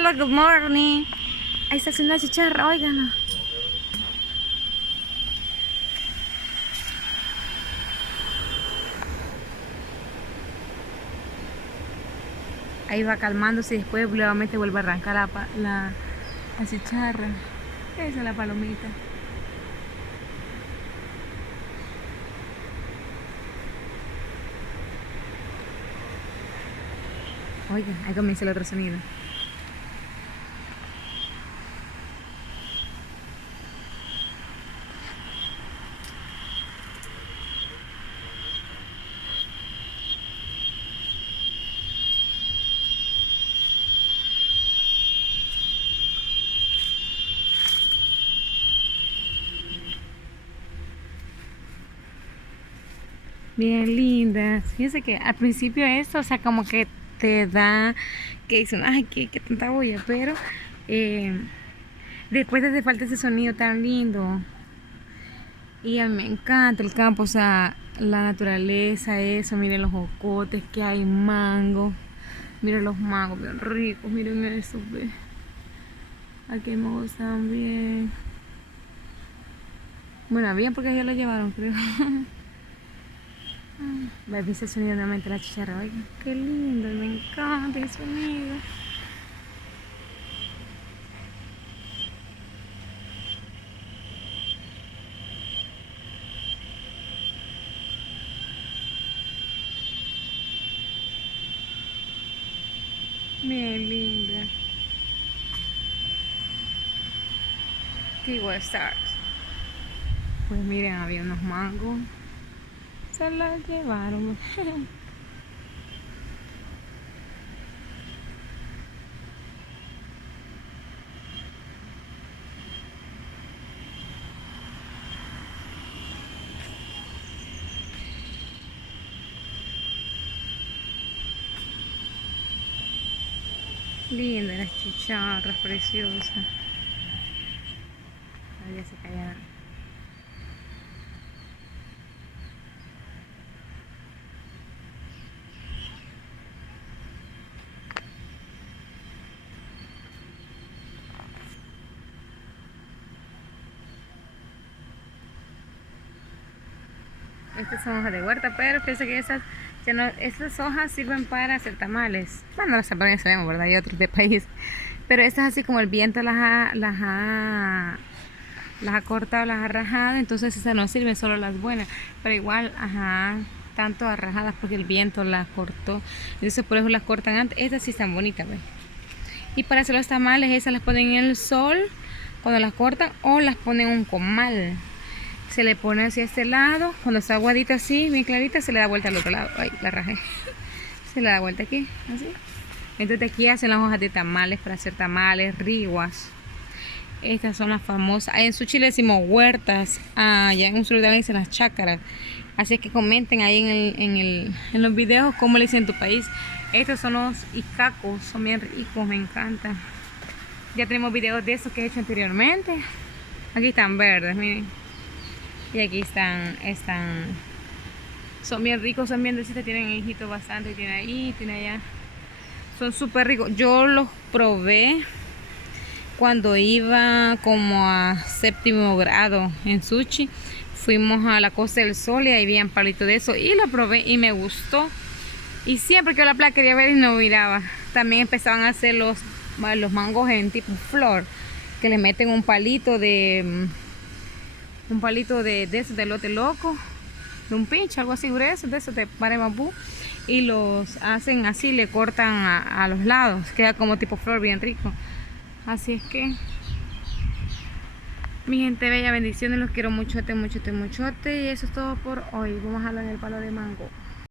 Hello, good morning. Ahí está haciendo una chicharra, oigan. Ahí va calmándose y después nuevamente vuelve a arrancar la chicharra. Esa es la palomita. Oigan, ahí comienza el otro sonido. Bien lindas. Fíjense que al principio esto, o sea, como que te da, que dicen, ay, qué tanta bulla, pero después te hace falta ese sonido tan lindo. Y a mí me encanta el campo, o sea, la naturaleza, eso, miren los jocotes que hay, mango. Miren los mangos, bien ricos, miren eso, ve. Aquí hay mangos también. Bueno, bien porque ya lo llevaron, creo. Me dice el sonido nuevamente la chicharra, oigan, qué lindo, me encanta el sonido. Bien linda. Tigo Stars. Pues miren, había unos mangos. Se los llevaron. Lindas las chicharras, preciosas. Ay, ya se callaron. Estas son hojas de huerta, pero fíjense que estas hojas sirven para hacer tamales. Bueno, las tamales sabemos, ¿verdad? Hay otros de país. Pero estas así como el viento las ha cortado, las ha rajado, entonces esas no sirven, solo las buenas. Pero igual, tanto arrajadas porque el viento las cortó. Entonces por eso las cortan antes. Estas sí están bonitas, ¿ves? Y para hacer los tamales, esas las ponen en el sol cuando las cortan o las ponen en un comal. Se le pone hacia este lado, cuando está aguadita así, bien clarita, se le da vuelta al otro lado. Ay, la rajé. Se le da vuelta aquí, así. Entonces aquí hacen las hojas de tamales para hacer tamales, riguas. Estas son las famosas. En su Chile decimos huertas. Allá en un solo dicen las chácaras. Así es que comenten ahí en los videos cómo le dicen en tu país. Estos son los icacos, son bien ricos, me encantan. Ya tenemos videos de esos que he hecho anteriormente. Aquí están verdes, miren. Y aquí están, son bien ricos, son bien dulces, tienen hijitos bastante, tiene ahí, tiene allá. Son súper ricos. Yo los probé cuando iba como a 7º grado en Suchi. Fuimos a la Costa del Sol y ahí había un palito de eso y lo probé y me gustó. Y siempre que yo la playa quería ver y no miraba. También empezaban a hacer los mangos en tipo flor, que le meten un palito de eso, de lote loco, de un pincho, algo así grueso, de eso de pare bambú, y los hacen así, le cortan a los lados, queda como tipo flor, bien rico. Así es que, mi gente bella, bendiciones, los quiero muchote, muchote, muchote, y eso es todo por hoy. Vamos a hablar del palo de mango.